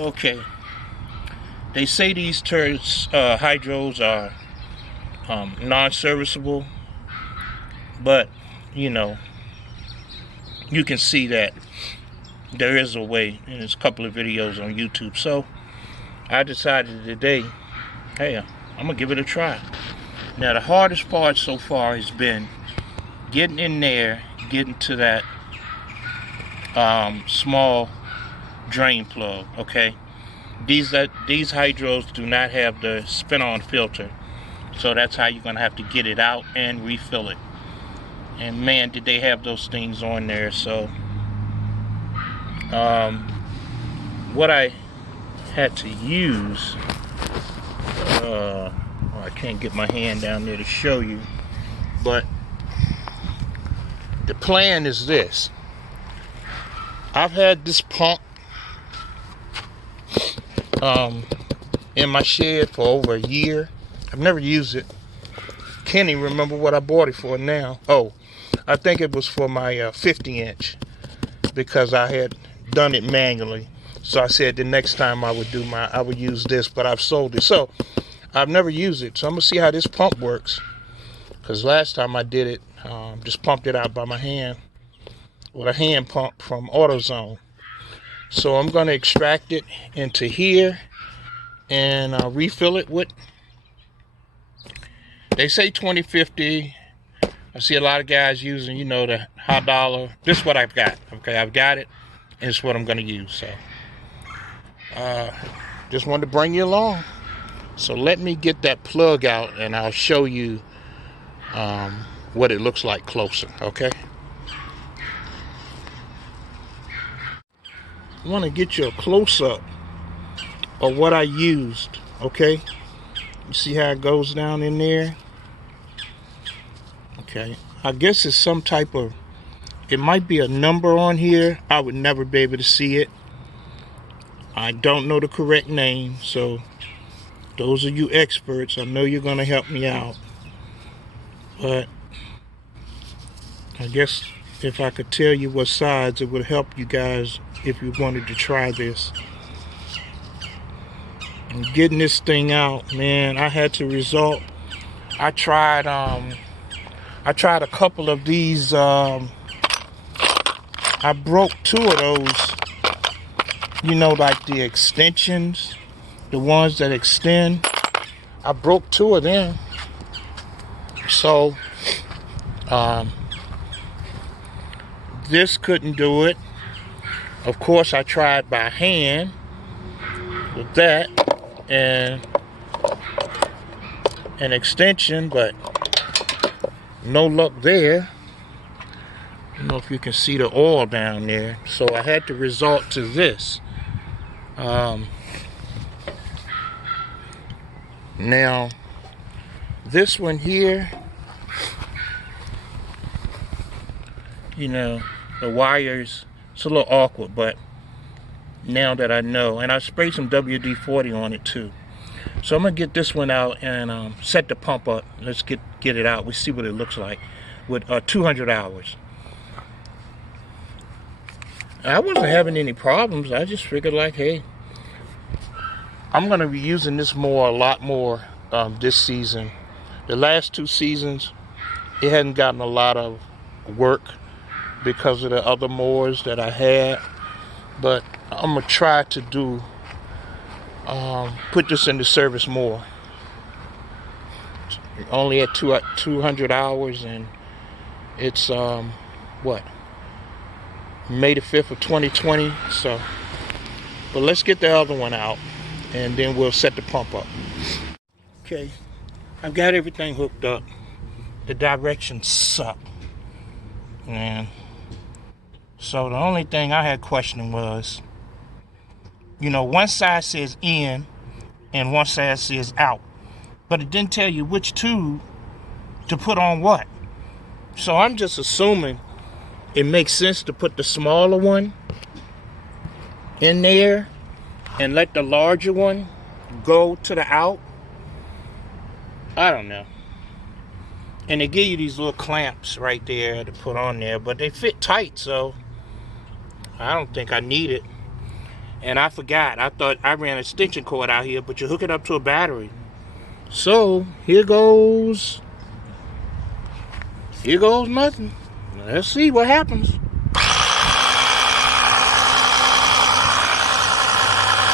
Okay, they say these hydros are non-serviceable, but you know, you can see that there is a way, and there's a couple of videos on YouTube. So I decided today, hey, I'm gonna give it a try. Now the hardest part so far has been getting in there, getting to that small drain plug. Okay, these hydros do not have the spin-on filter, so that's how you're gonna have to get it out and refill it. And man, did they have those things on there. So what I had to use, I can't get my hand down there to show you, but the plan is this. I've had this pump in my shed for over a year. I've never used it. Can't even remember what I bought it for now. Oh, I think it was for my 50-inch, because I had done it manually. So I said the next time I would use this, but I've sold it. So I've never used it. So I'm gonna see how this pump works, because last time I did it, just pumped it out by my hand with a hand pump from AutoZone. So I'm gonna extract it into here and refill it with, they say 2050. I see a lot of guys using, you know, the high dollar. This is what I've got. Okay, I've got it, and it's what I'm gonna use. So just wanted to bring you along. So let me get that plug out and I'll show you what it looks like closer. Okay, I want to get you a close-up of what I used. Okay, you see how it goes down in there? Okay, I guess it's some type of, it might be a number on here. I would never be able to see it. I don't know the correct name, so those of you experts, I know you're gonna help me out. But I guess if I could tell you what size, it would help you guys if you wanted to try this. And getting this thing out, man, I had to resort. I tried a couple of these. I broke 2 of those, you know, like the extensions, the ones that extend. I broke 2 of them. So this couldn't do it. Of course, I tried by hand with that and an extension, but no luck there. I don't know if you can see the oil down there. So I had to resort to this. Now, this one here, you know, the wires, it's a little awkward, but now that I know, and I sprayed some WD-40 on it too. So I'm gonna get this one out and set the pump up. Let's get it out. We see what it looks like with 200 hours. I wasn't having any problems. I just figured, like, hey, I'm gonna be using this a lot more this season. The last 2 seasons, it hadn't gotten a lot of work because of the other mowers that I had. But I'm gonna try to do put this into service more. Only at 200 hours, and it's what, May the 5th of 2020. So, but let's get the other one out and then we'll set the pump up. Okay, I've got everything hooked up. The directions suck, man. So the only thing I had questioning was, you know, one side says in and one side says out, but it didn't tell you which tube to put on what. So I'm just assuming it makes sense to put the smaller one in there and let the larger one go to the out. I don't know. And they give you these little clamps right there to put on there, but they fit tight, so I don't think I need it. And I forgot. I thought I ran an extension cord out here, but you hook it up to a battery. So here goes nothing. Let's see what happens.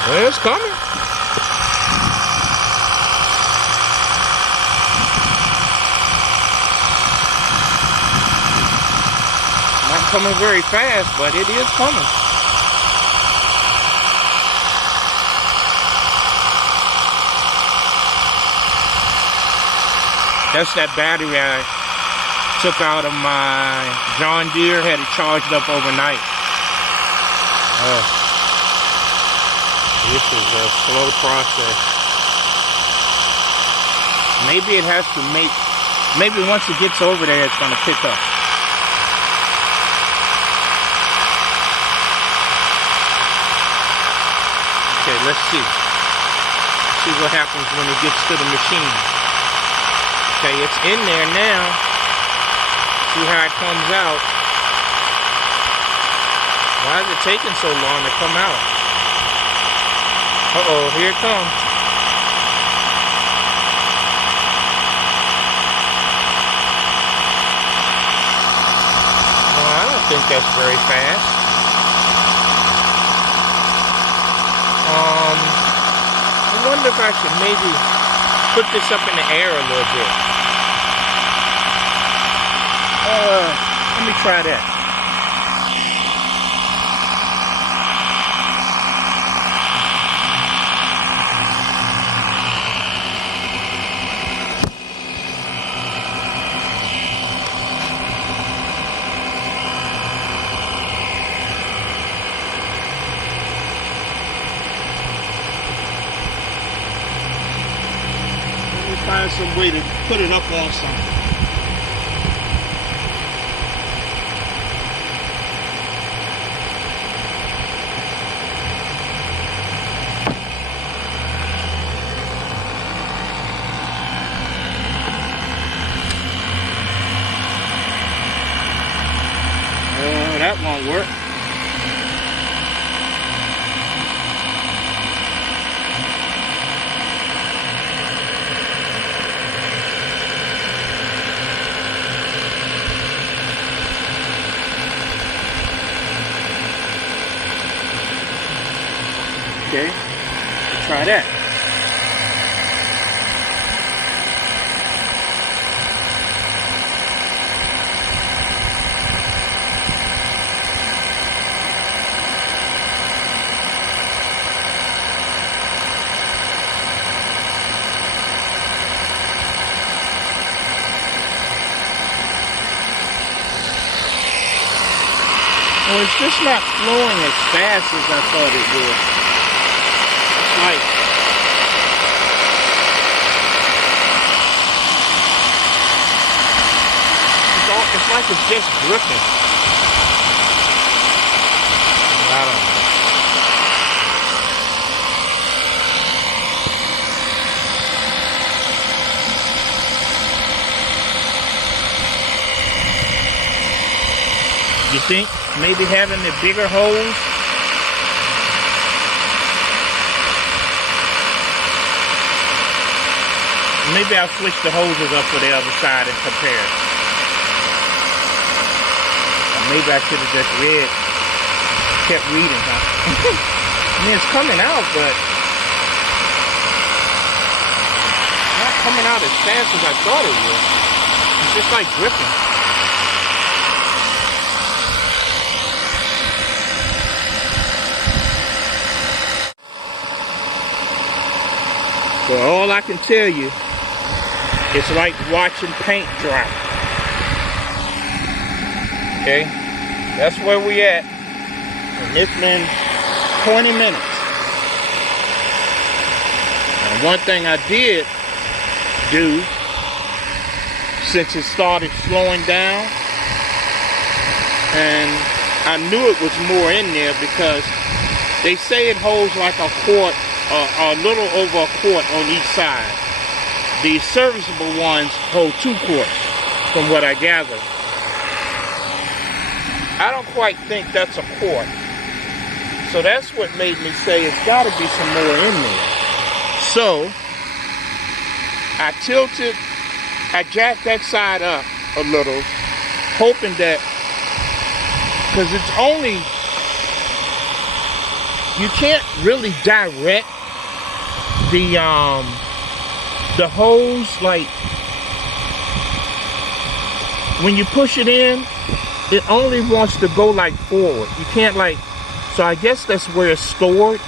Well, it's coming. Not coming very fast, but it is coming. That's that battery I took out of my John Deere, had it charged up overnight. This is a slow process. Maybe it has to maybe once it gets over there, it's going to pick up. Okay, let's see. See what happens when it gets to the machine. Okay, it's in there now. See how it comes out. Why is it taking so long to come out? Uh-oh, here it comes. Well, I don't think that's very fast. I wonder if I should maybe put this up in the air a little bit. Let me try that. Find some way to put it up on something. That won't work. Okay, let's try that. Well, it's just not flowing as fast as I thought it would. It's like it's just dripping. I don't know. You think maybe having the bigger hose? Maybe I'll switch the hoses up for the other side and compare. Or maybe I should have just kept reading, huh? I mean, it's coming out, but not coming out as fast as I thought it would. It's just like dripping. So all I can tell you, it's like watching paint dry. Okay, that's where we at. And it's been 20 minutes. And one thing I did do, since it started slowing down, and I knew it was more in there because they say it holds like a quart, a little over a quart on each side. The serviceable ones hold 2 quarts, from what I gather. I don't quite think that's a quart. So that's what made me say it's got to be some more in there. So I jacked that side up a little, hoping that, because it's only, you can't really direct the hose, like when you push it in, it only wants to go like forward. You can't like, so I guess that's where it's stored,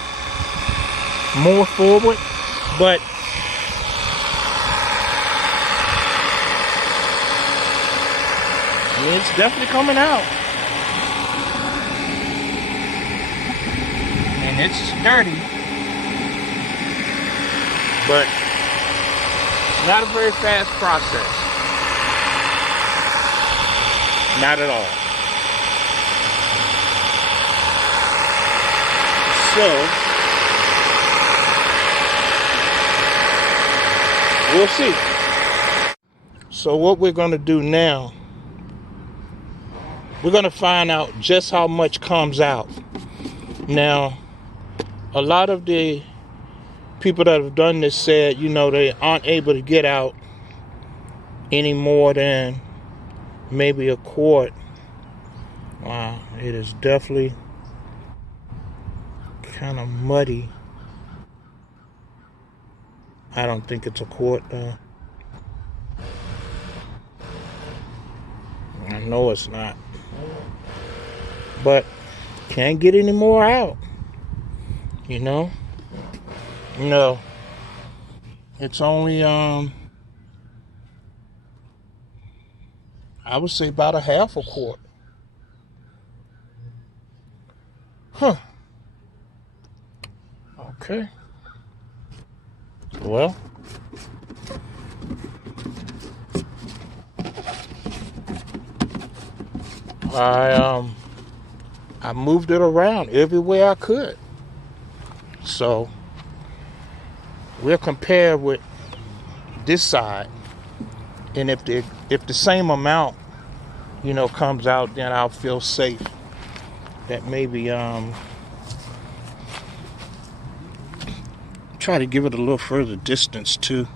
more forward, but it's definitely coming out. And it's dirty, but not a very fast process. Not at all. So we'll see. So what we're going to do now, we're going to find out just how much comes out. Now, a lot of the people that have done this said, you know, they aren't able to get out any more than maybe a quart. Wow, it is definitely kind of muddy. I don't think it's a quart though. I know it's not. But can't get any more out. You know? No. It's only I would say about a half a quart. Huh. Okay. Well, I moved it around everywhere I could. So we'll compare with this side, and if the same amount, you know, comes out, then I'll feel safe that maybe try to give it a little further distance too.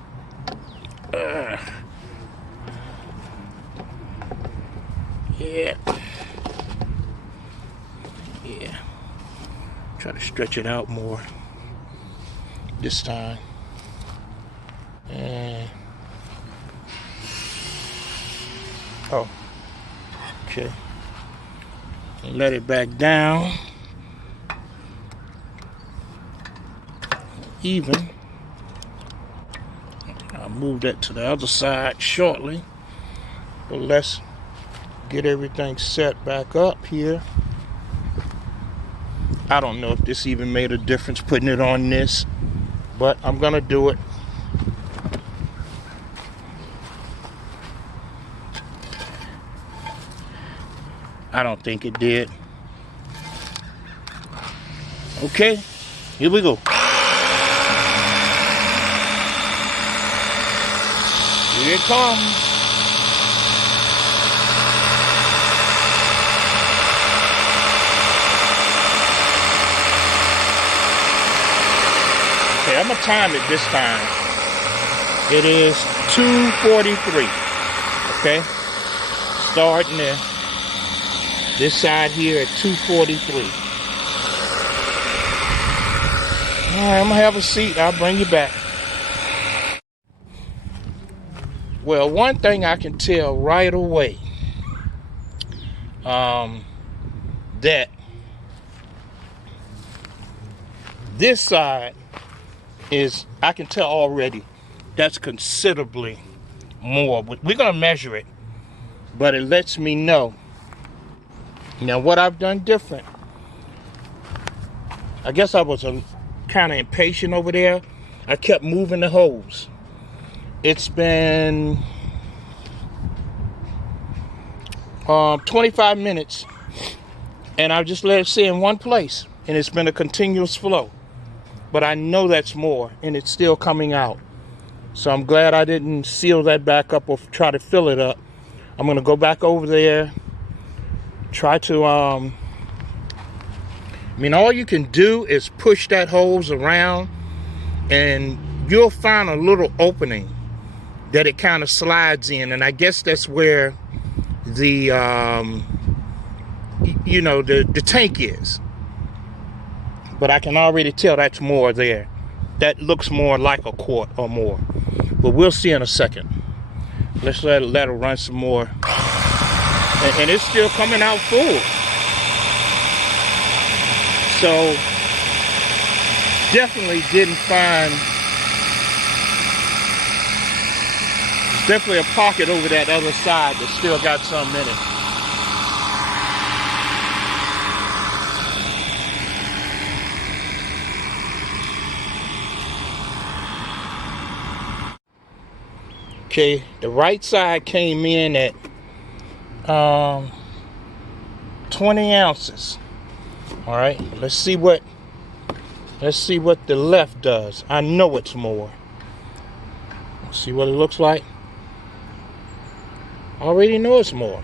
Yeah. Try to stretch it out more this time. And oh, okay. And let it back down. Even. I'll move that to the other side shortly. But let's get everything set back up here. I don't know if this even made a difference putting it on this, but I'm gonna do it. I don't think it did. Okay, here we go. Here it comes. Okay, I'm gonna time it this time. It is 2:43. Okay, starting there. This side here at 2:43. All right, I'm gonna have a seat. I'll bring you back. Well, one thing I can tell right away, that this side is, I can tell already, that's considerably more. We're gonna measure it, but it lets me know. Now, what I've done different, I guess I was kind of impatient over there. I kept moving the hose. It's been 25 minutes, and I've just let it sit in one place, and it's been a continuous flow. But I know that's more, and it's still coming out. So I'm glad I didn't seal that back up or try to fill it up. I'm going to go back over there, try to I mean, all you can do is push that hose around and you'll find a little opening that it kind of slides in, and I guess that's where the the tank is. But I can already tell that's more there. That looks more like a quart or more, but we'll see in a second. Let's let it run some more, and it's still coming out full. So definitely didn't find. There's definitely a pocket over that other side that still got some in it. Okay, the right side came in at 20 ounces. All right, let's see what the left does. I know it's more. Let's see what it looks like. Already know it's more.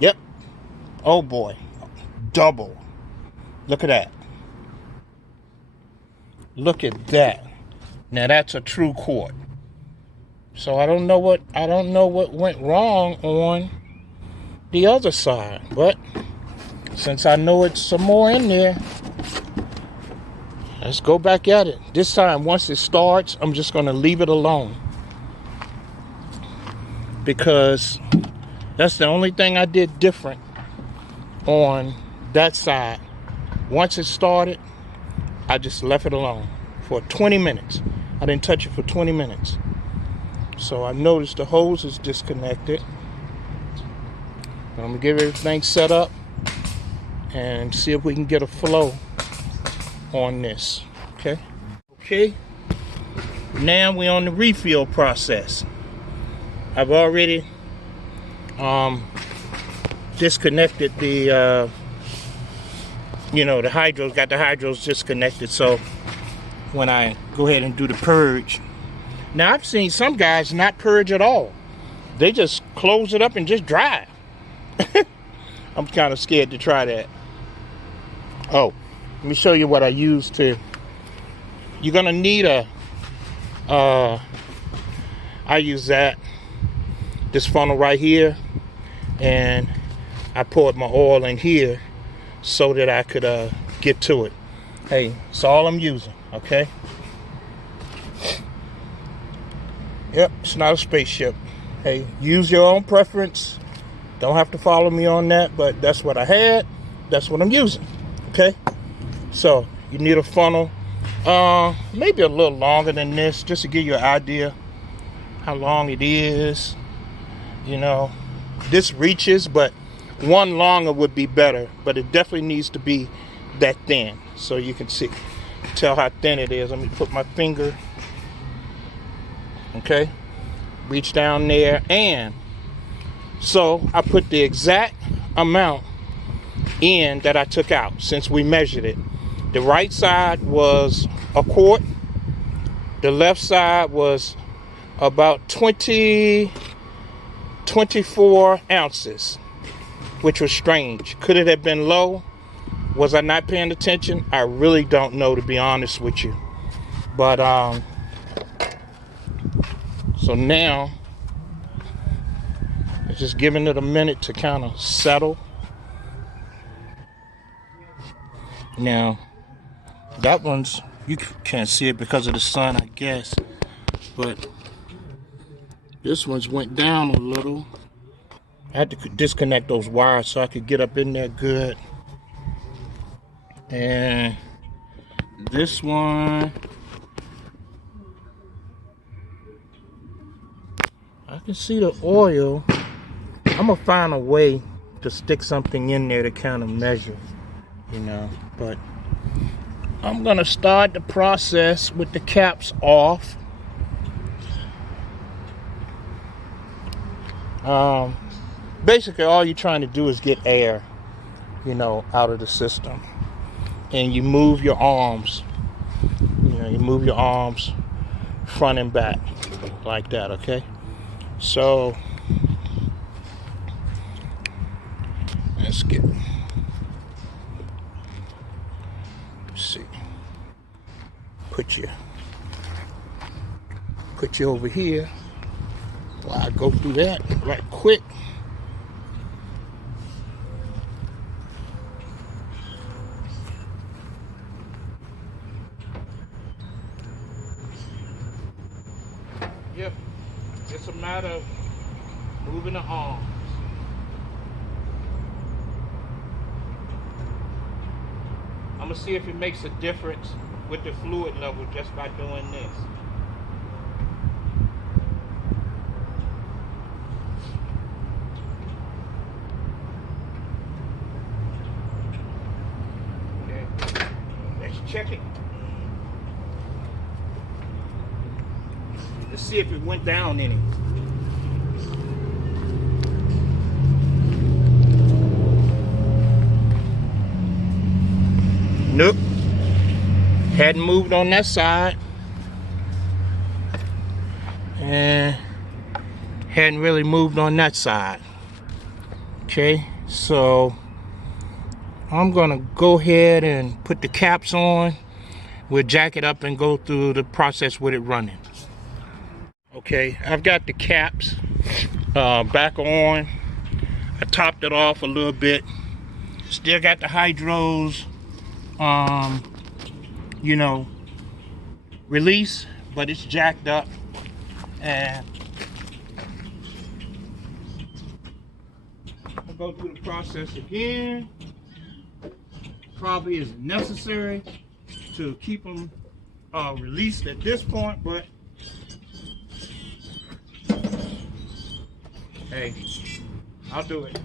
Yep. Oh boy. Double. Look at that. Look at that. Now that's a true quart. So I don't know what went wrong on the other side, but since I know it's some more in there, let's go back at it. This time, once it starts, I'm just going to leave it alone, because that's the only thing I did different on that side. Once it started, I just left it alone for 20 minutes. I didn't touch it for 20 minutes. So I noticed the hose is disconnected. I'm gonna get everything set up and see if we can get a flow on this. Okay. Now we're on the refill process. I've already disconnected the the hydros, got the hydros disconnected, so when I go ahead and do the purge. Now I've seen some guys not purge at all. They just close it up and just drive. I'm kind of scared to try that. Oh, let me show you what I use to. You're gonna need I use this funnel right here, and I poured my oil in here so that I could get to it. Hey, it's all I'm using, okay? Yep, it's not a spaceship. Hey, use your own preference. Don't have to follow me on that, but that's what I had. That's what I'm using, okay? So, you need a funnel, maybe a little longer than this, just to give you an idea how long it is. This reaches, but one longer would be better, but it definitely needs to be that thin so you can tell how thin it is. Let me put my finger, okay, reach down there, and so I put the exact amount in that I took out since we measured it. The right side was a quart, the left side was about 24 ounces, which was strange. Could it have been low? Was I not paying attention? I really don't know, to be honest with you. But so now it's just giving it a minute to kind of settle. Now that one's, you can't see it because of the sun, I guess, but this one's went down a little. I had to disconnect those wires so I could get up in there good. And this one, I can see the oil. I'm gonna find a way to stick something in there to kind of measure, but I'm gonna start the process with the caps off. Basically all you're trying to do is get air, out of the system. And you move your arms. You move your arms front and back like that, okay? So let's see. Put you over here while I go through that right quick. Yep, it's a matter of moving the arms. I'm gonna see if it makes a difference with the fluid level just by doing this. Okay, let's check it. Let's see if it went down any. Nope. Hadn't moved on that side. And hadn't really moved on that side. Okay, so I'm gonna go ahead and put the caps on. We'll jack it up and go through the process with it running. Okay, I've got the caps back on. I topped it off a little bit. Still got the hydros, release, but it's jacked up. And I'll go through the process again. Probably is necessary to keep them released at this point, but hey, I'll do it.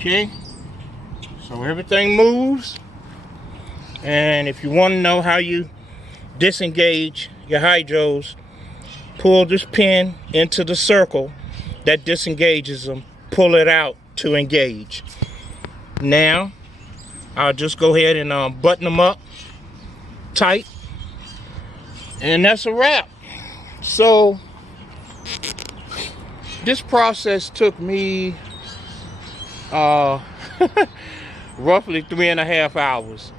Okay, so So everything moves. And if you want to know how you disengage your hydros, pull this pin into the circle that disengages them, pull it out to engage. Now I'll just go ahead and button them up tight, and that's a wrap. So this process took me roughly 3.5 hours.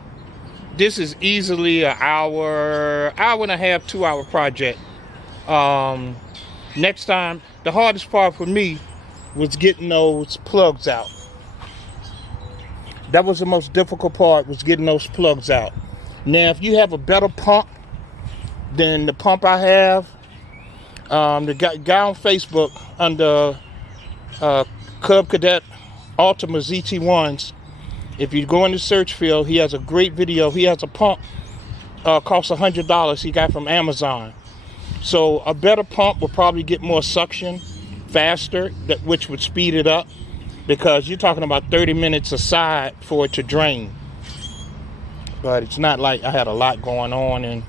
This is easily an hour and a half, 2 hour project. Next time, the hardest part for me was getting those plugs out. That was the most difficult part, was getting those plugs out. Now, if you have a better pump than the pump I have, the guy on Facebook under Cadet Ultima ZT1s, if you go in the search field, he has a great video. He has a pump, costs $100 he got from Amazon. So a better pump will probably get more suction faster, which would speed it up, because you're talking about 30 minutes aside for it to drain. But it's not like I had a lot going on, and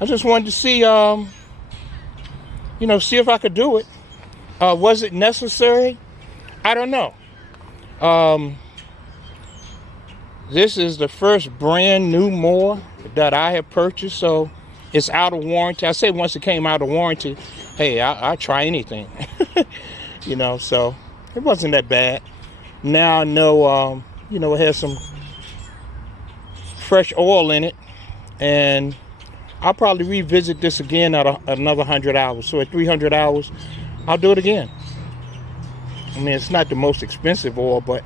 I just wanted to see, see if I could do it. Was it necessary? I don't know. This is the first brand new mower that I have purchased, so it's out of warranty. I say once it came out of warranty, hey, I'll try anything. So it wasn't that bad. Now I know, it has some fresh oil in it, and I'll probably revisit this again at another 100 hours. So at 300 hours, I'll do it again. I mean, it's not the most expensive oil, but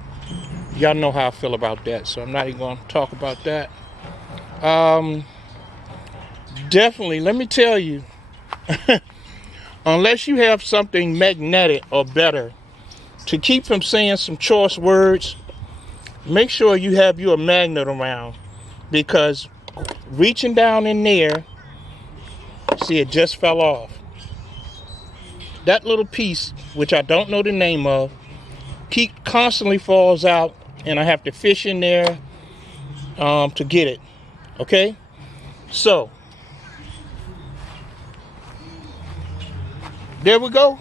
y'all know how I feel about that, so I'm not even going to talk about that. Definitely, let me tell you, unless you have something magnetic or better to keep from saying some choice words, make sure you have your magnet around, because reaching down in there, see, it just fell off. That little piece, which I don't know the name of, constantly falls out, and I have to fish in there to get it. Okay? So, there we go.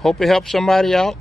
Hope it helps somebody out.